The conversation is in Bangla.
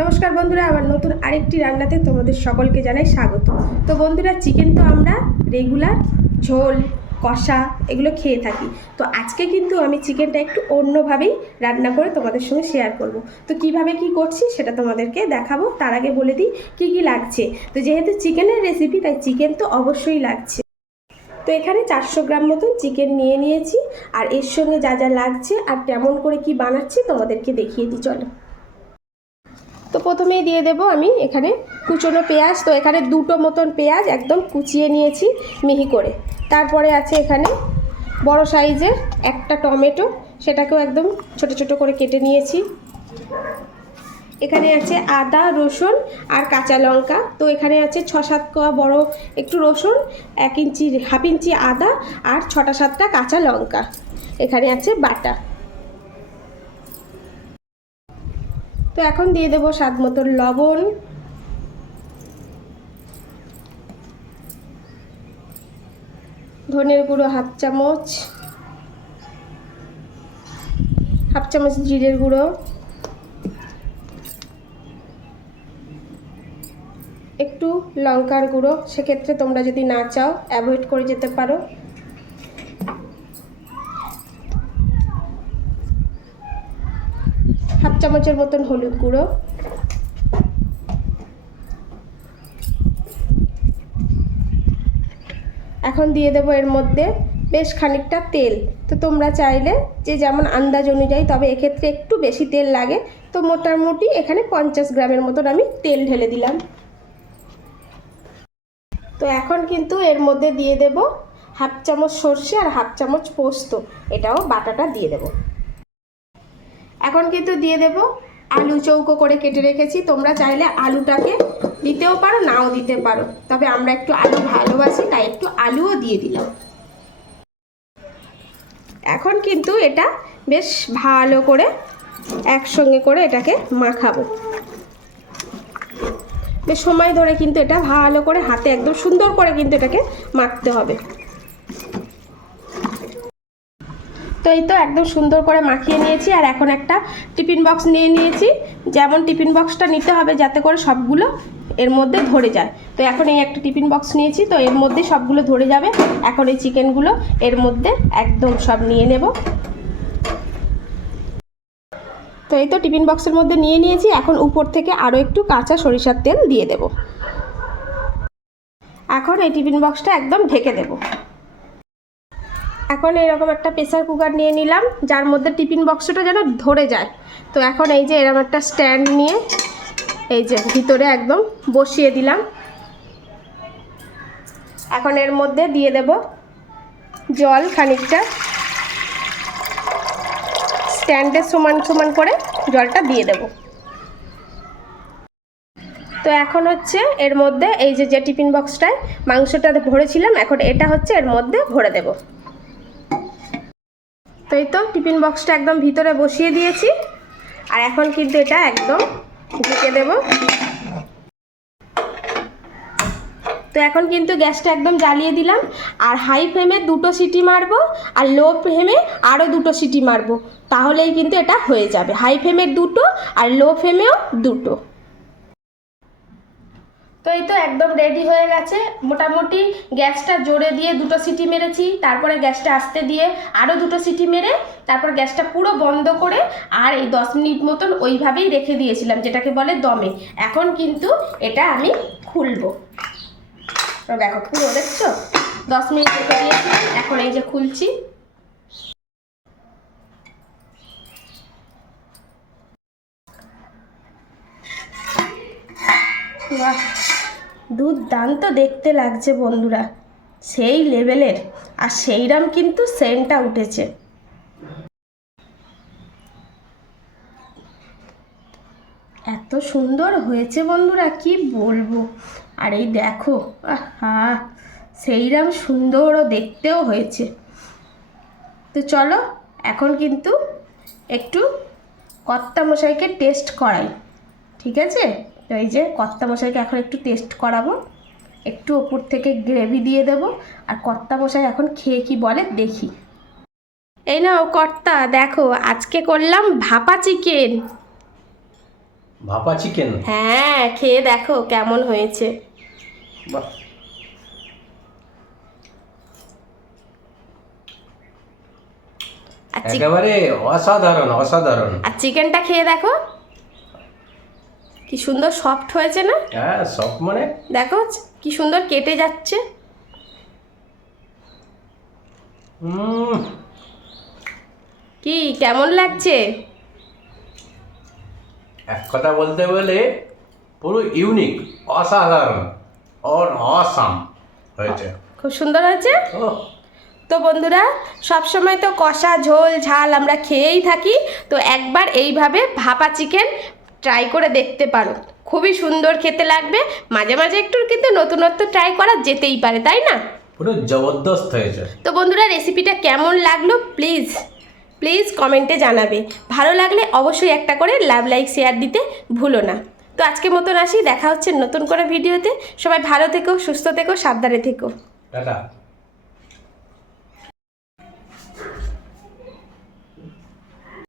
নমস্কার বন্ধুরা, আমার নতুন আরেকটি রান্নাতে তোমাদের সকলকে জানাই স্বাগত। তো বন্ধুরা, চিকেন তো আমরা রেগুলার ঝোল কষা এগুলো খেয়ে থাকি। তো আজকে কিন্তু আমি চিকেনটা একটু অন্যভাবেই রান্না করে তোমাদের সঙ্গে শেয়ার করব। তো কিভাবে কি করছি সেটা তোমাদেরকে দেখাবো। তার আগে বলে দিই কী কী লাগছে। তো যেহেতু চিকেনের রেসিপি, তাই চিকেন তো অবশ্যই লাগছে। তো এখানে 400 গ্রাম মতন চিকেন নিয়ে নিয়েছি, আর এর সঙ্গে যা যা লাগছে আর কেমন করে কি বানাচ্ছি তোমাদেরকে দেখিয়ে দিই, চলো। তো প্রথমেই দিয়ে দেব আমি এখানে কুচনো পেঁয়াজ। তো এখানে দুটো মতন পেঁয়াজ একদম কুচিয়ে নিয়েছি মিহি করে। তারপরে আছে এখানে বড় সাইজের একটা টমেটো, সেটাকেও একদম ছোট ছোট করে কেটে নিয়েছি। এখানে আছে আদা রসুন আর কাঁচা লঙ্কা। তো এখানে আছে 6-7 কোয়া বড় একটু রসুন, 1 ইঞ্চি হাফ ইঞ্চি আদা আর 6-7টা কাঁচা লঙ্কা এখানে আছে বাটা। তো এখন দিয়ে দেবো স্বাদ মতো লবণ, ধনের গুঁড়ো হাফ চামচ জিরের গুঁড়ো, একটু লঙ্কার গুঁড়ো, সেক্ষেত্রে তোমরা যদি না চাও অ্যাভয়েড করে যেতে পারো। হাফ চামচের মতন হলুদ গুঁড়ো, এখন দিয়ে দেবো এর মধ্যে বেশ খানিকটা তেল। তো তোমরা চাইলে যে যেমন আন্দাজ অনুযায়ী, তবে এক্ষেত্রে একটু বেশি তেল লাগে। তো মোটামুটি এখানে 50 গ্রামের মতন আমি তেল ঢেলে দিলাম। তো এখন কিন্তু এর মধ্যে দিয়ে দেব হাফ চামচ সর্ষে আর হাফ চামচ পোস্ত, এটাও বাটাটা দিয়ে দেব। এখন কিন্তু দিয়ে দেব আলু চৌকো করে কেটে রেখেছি। তোমরা চাইলে আলুটাকে দিতেও পারো, নাও দিতে পারো, তবে আমরা একটু আলু ভালোবাসি তাই একটু আলুও দিয়ে দিলাম। এখন কিন্তু এটা বেশ ভালো করে একসঙ্গে করে এটাকে মাখাবো। বেশ সময় ধরে কিন্তু এটা ভালো করে হাতে একদম সুন্দর করে কিন্তু এটাকে মাখতে হবে। তো এই তো একদম সুন্দর করে মাখিয়ে নিয়েছি। আর এখন একটা টিফিন বক্স নিয়ে নিয়েছি। যেমন টিফিন বক্সটা নিতে হবে যাতে করে সবগুলো এর মধ্যে ধরে যায়। তো এখন এই একটা টিফিন বক্স নিয়েছি, তো এর মধ্যে সবগুলো ধরে যাবে। এখন এই চিকেনগুলো এর মধ্যে একদম সব নিয়ে নেব। তো এই তো টিফিন বক্সের মধ্যে নিয়ে নিয়েছি। এখন উপর থেকে আরও একটু কাঁচা সরিষার তেল দিয়ে দেব। এখন এই টিফিন বক্সটা একদম ঢেকে দেব। এখন এরকম একটা প্রেসার কুকার নিয়ে নিলাম, যার মধ্যে টিফিন বক্সটা যেন ধরে যায়। তো এখন এই যে এরকম একটা স্ট্যান্ড নিয়ে এই যে ভিতরে একদম বসিয়ে দিলাম। এখন এর মধ্যে দিয়ে দেব জল খানিকটা, স্ট্যান্ডের সমান সমান করে জলটা দিয়ে দেব। তো এখন হচ্ছে এর মধ্যে এই যে টিফিন বক্সটায় মাংসটা ভরেছিলাম, এখন এটা হচ্ছে এর মধ্যে ভরে দেব। তো এই তো টিফিন বক্সটা একদম ভিতরে বসিয়ে দিয়েছি। আর এখন কিন্তু এটা একদম ঢেকে দেব। তো এখন কিন্তু গ্যাসটা একদম জ্বালিয়ে দিলাম। আর হাই ফ্লেমে 2টো সিটি মারবো, আর লো ফ্লেমে আরও 2টো সিটি মারবো, তাহলেই কিন্তু এটা হয়ে যাবে। হাই ফ্লেমের 2টো আর লো ফ্লেমেও 2টো। তো এই তো একদম রেডি হয়ে গেছে। মোটামুটি গ্যাসটা জোরে দিয়ে 2টো সিটি মেরেছি, তারপরে গ্যাসটা আস্তে দিয়ে আরও 2টো সিটি মেরে তারপর গ্যাসটা পুরো বন্ধ করে আর এই 10 মিনিট মতন ওইভাবেই রেখে দিয়েছিলাম, যেটাকে বলে দমে। এখন কিন্তু এটা আমি খুলবো। দেখো পুরো দেখছো 10 মিনিট রেখে দিয়েছিলাম, এখন এই যে খুলছি। বাহ, দুর্দান্ত দেখতে লাগছে বন্ধুরা, সেই লেভেলের। আর সেইরকম কিন্তু সেন্টটা উঠেছে। এত সুন্দর হয়েছে বন্ধুরা, কি বলবো। আর এই দেখো, আহা, সেইরকম সুন্দরও দেখতেও হয়েছে। তো চলো এখন কিন্তু একটু কর্তামশাইকে টেস্ট করাই, ঠিক আছে? তো এই যে কর্তামশাইকে এখন একটু টেস্ট করাবো, একটু ওপর থেকে গ্রেভি দিয়ে দেবো। আর কর্তামশাই এখন খেয়ে কি বলে দেখি। এই নাও কর্তা, দেখো আজকে করলাম ভাপা চিকেন। ভাপা চিকেন। হ্যাঁ, খেয়ে দেখো কেমন হয়েছে। বাহ, আর একেবারে অসাধারণ অসাধারণ। আর চিকেনটা খেয়ে দেখো কি সুন্দর সফট হয়েছে না? হ্যাঁ, সব মানে দেখো কি সুন্দর কেটে যাচ্ছে। উম, কি কেমন লাগছে? এক কথা বলতে বলে পুরো ইউনিক, অসাধারণ, অসাম হয়েছে। খুব সুন্দর হয়েছে। ওহ, তো বন্ধুরা, সবসময় তো কষা ঝোল ঝাল আমরা খেয়েই থাকি, তো একবার এইভাবে ভাপা চিকেন ট্রাই করে দেখতে পারো, খুবই সুন্দর খেতে লাগবে। মাঝে মাঝে একটু কিন্তু নতুনত্ব ট্রাই করা যেতেই পারে, তাই না? পুরো জবরদস্ত হয়েছে। তো বন্ধুরা, রেসিপিটা কেমন লাগলো প্লিজ প্লিজ কমেন্টে জানাবে। ভালো লাগলে অবশ্যই একটা করে লাভ লাইক শেয়ার দিতে ভুলো না। তো আজকের মতন আসি, দেখা হচ্ছে নতুন করে ভিডিওতে। সবাই ভালো থেকো, সুস্থ থেকো, সাবধানে থেকো। টাটা।